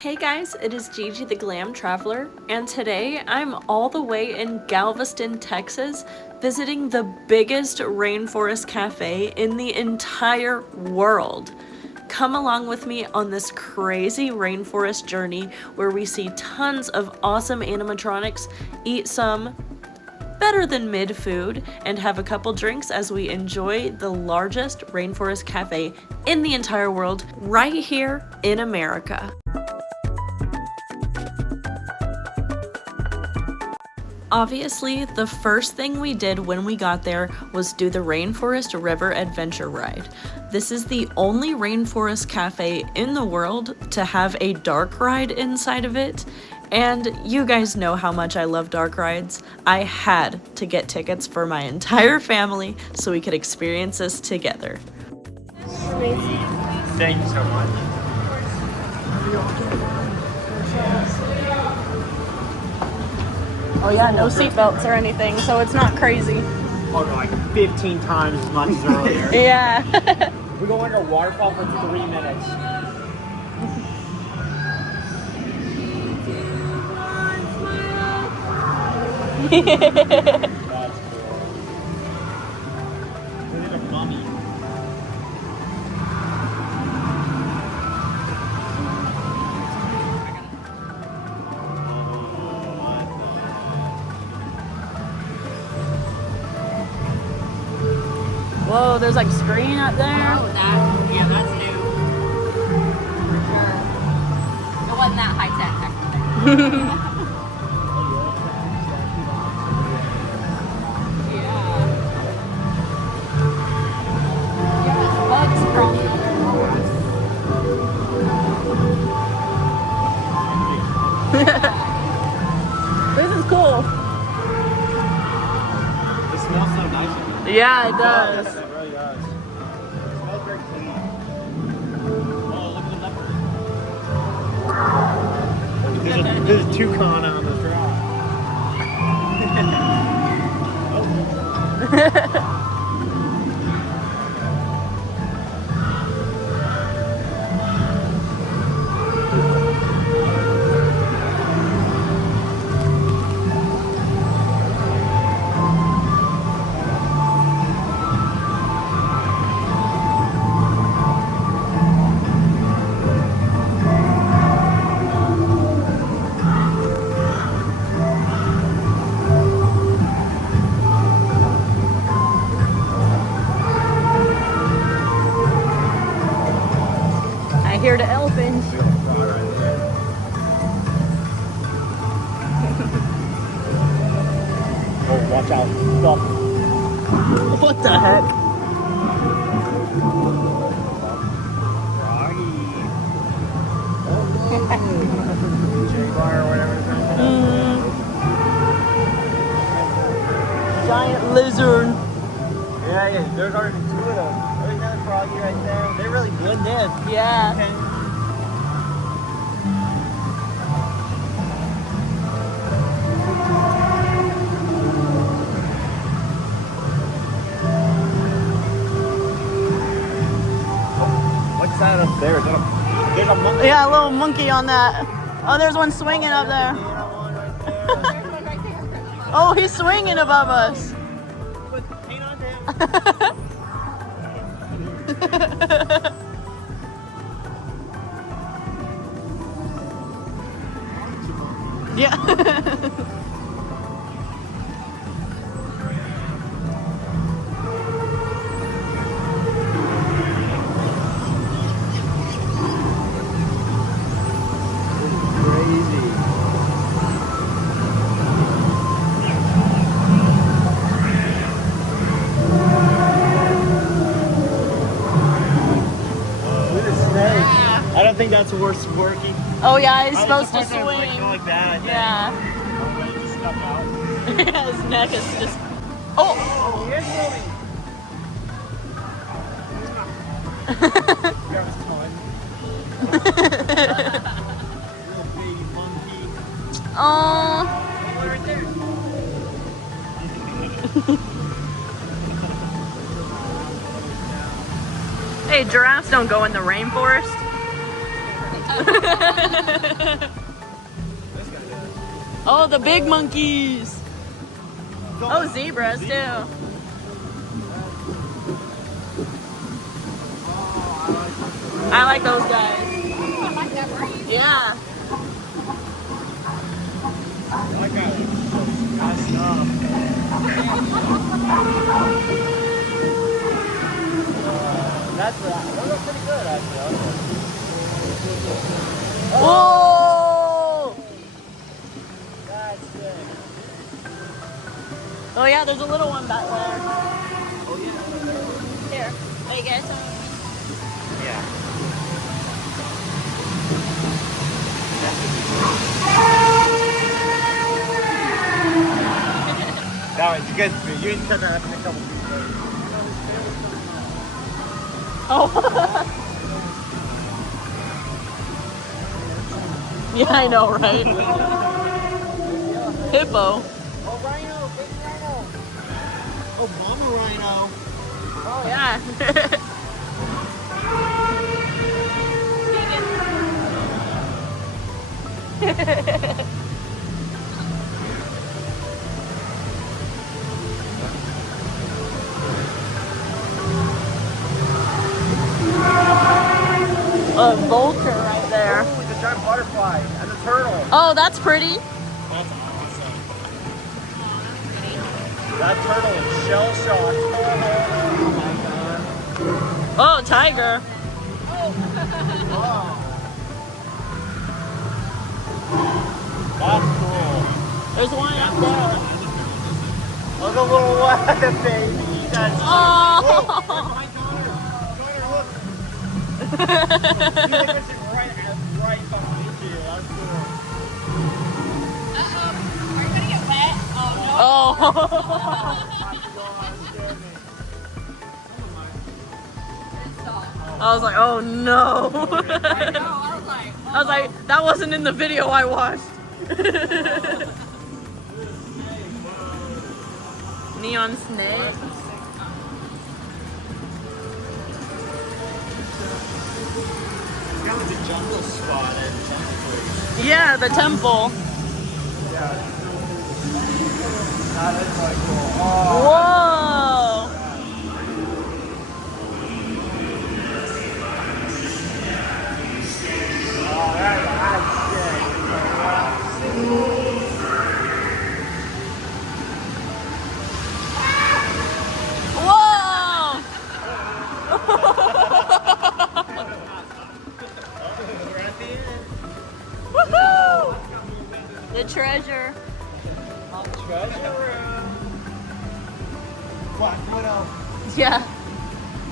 Hey guys, it is Gigi the Glam Traveler, and today I'm all the way in Galveston, Texas, visiting the biggest rainforest cafe in the entire world. Come along with me on this crazy rainforest journey where we see tons of awesome animatronics, eat some better than mid food, and have a couple drinks as we enjoy the largest rainforest cafe in the entire world right here in America. Obviously, the first thing we did when we got there was do the Rainforest River Adventure Ride. This is the only rainforest cafe in the world to have a dark ride inside of it, and you guys know how much I love dark rides. I had to get tickets for my entire family so we could experience this together. Thank you so much. Oh yeah, no seatbelts or anything, so it's not crazy. Oh, no, like 15 times as much as earlier. Yeah. We go under a waterfall for 3 minutes. That's cool. Look at a mummy. Whoa, there's like screen up there. Oh, that's new. For sure. It wasn't that high tech back then. Yeah, bugs crawling on This is cool. It smells so nice. Yeah, it does. It really does. It smells very clean. Oh, look at the leopard. There's a toucan on the drop. I hear the elephants. Oh, watch out. Stop. What the heck? J-bar or whatever it's Giant lizard. Yeah, there's already 2 of them. There's another froggy right there. They really blend in. Yeah. What's that up there? There's a monkey. Yeah, a little monkey on that. Oh, there's one swinging up there. One right there. There's one right there. Oh, he's swinging above us. Put paint on him. Yeah. Crazy. Look at the snake. I don't think that's worth working. Oh yeah, he's I supposed to was supposed swing. Go like that. Yeah. I'm ready to step out. His neck is just. Oh. Oh, he is moving. That was fun. Little baby monkey. Oh. Right there. Hey, giraffes don't go in the rainforest. Oh, the big monkeys. Oh, zebras too. I like those guys. Oh, I like that breed. Yeah. I got it. Nice stuff. That's right. Those are pretty good, actually. Whoa! That's sick. Oh yeah, there's a little one back there. Oh, yeah. Here, hey guys. Yeah. That was good for you. You can cut that up in a couple pieces. Oh. Yeah, I know, right? Hippo. Oh, rhino, big rhino. Oh, mama rhino. Oh yeah. A vulture right there. Oh, the giant butterfly and the turtle. Oh, that's pretty. That's awesome. That turtle is shell shocked. Oh my god. Oh, tiger. Oh. That's cool. There's one up there. Look a little what, baby. That's Oh. my daughter. Look. She's right behind you. That's cool. Uh-oh. Are you gonna get wet? Oh, no. Oh. I was like, oh no. I know. I was like, I was like, that wasn't in the video I watched. Neon snake. That was a jungle spot at Jungle Yeah, the temple. Yeah. That is really cool. Oh. Whoa. Oh, that's sick. Whoa. We're at the end. Woohoo! The treasure. Treasure room. Black widow. Yeah.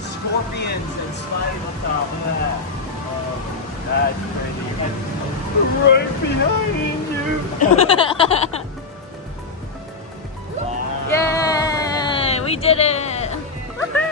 Scorpions and spiders on top. Yeah. Oh, that's crazy. And right behind you. Wow. Yay! We did it. Woohoo!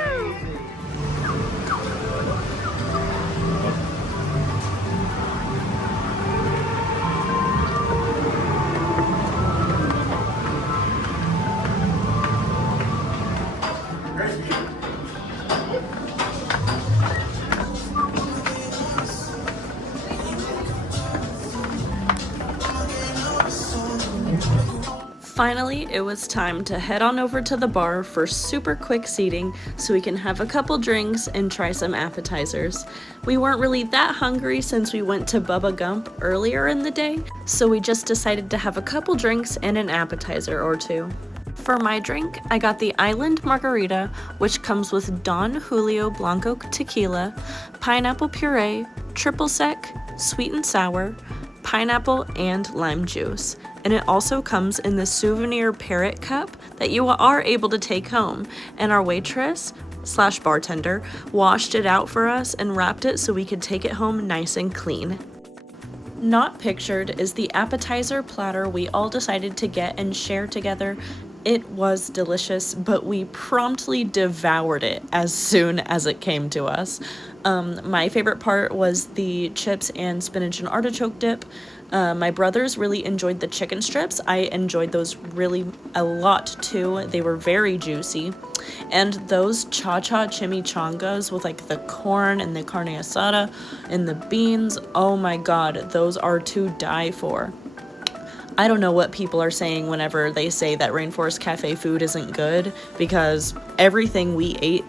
Finally, it was time to head on over to the bar for super quick seating so we can have a couple drinks and try some appetizers. We weren't really that hungry since we went to Bubba Gump earlier in the day, so we just decided to have a couple drinks and an appetizer or two. For my drink, I got the Island Margarita, which comes with Don Julio Blanco tequila, pineapple puree, triple sec, sweet and sour, pineapple, and lime juice. And it also comes in the souvenir parrot cup that you are able to take home. And our waitress / bartender washed it out for us and wrapped it so we could take it home nice and clean. Not pictured is the appetizer platter we all decided to get and share together. It was delicious, but we promptly devoured it as soon as it came to us. My favorite part was the chips and spinach and artichoke dip. My brothers really enjoyed the chicken strips. I enjoyed those really a lot too. They were very juicy. And those Cha-Cha Chimichangas with like the corn and the carne asada and the beans, oh my god, those are to die for. I don't know what people are saying whenever they say that Rainforest Cafe food isn't good, because everything we ate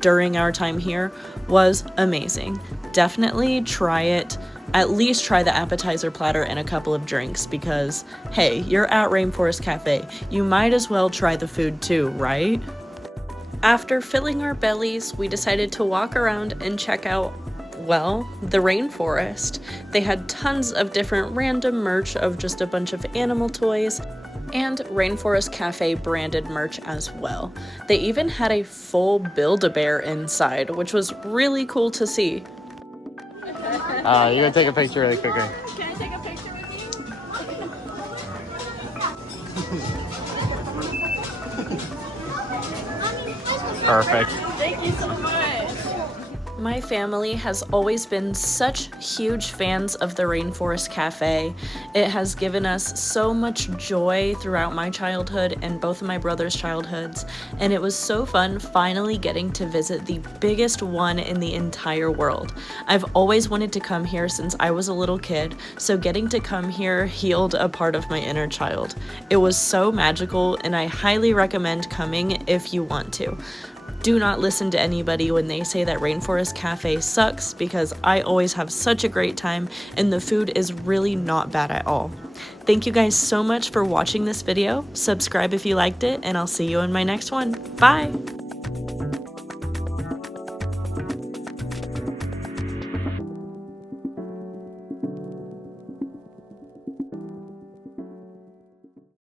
during our time here was amazing. Definitely try it. At least try the appetizer platter and a couple of drinks, because hey, you're at Rainforest Cafe. You might as well try the food too, right? After filling our bellies, we decided to walk around and check out, well, the rainforest. They had tons of different random merch of just a bunch of animal toys and Rainforest Cafe branded merch as well. They even had a full Build-A-Bear inside, which was really cool to see. You gonna take a picture really quickly? Can I take a picture with you? Perfect. Thank you so much. My family has always been such huge fans of the Rainforest Cafe. It has given us so much joy throughout my childhood and both of my brothers' childhoods, and it was so fun finally getting to visit the biggest one in the entire world. I've always wanted to come here since I was a little kid, so getting to come here healed a part of my inner child. It was so magical, and I highly recommend coming if you want to. Do not listen to anybody when they say that Rainforest Cafe sucks, because I always have such a great time and the food is really not bad at all. Thank you guys so much for watching this video. Subscribe if you liked it, and I'll see you in my next one. Bye!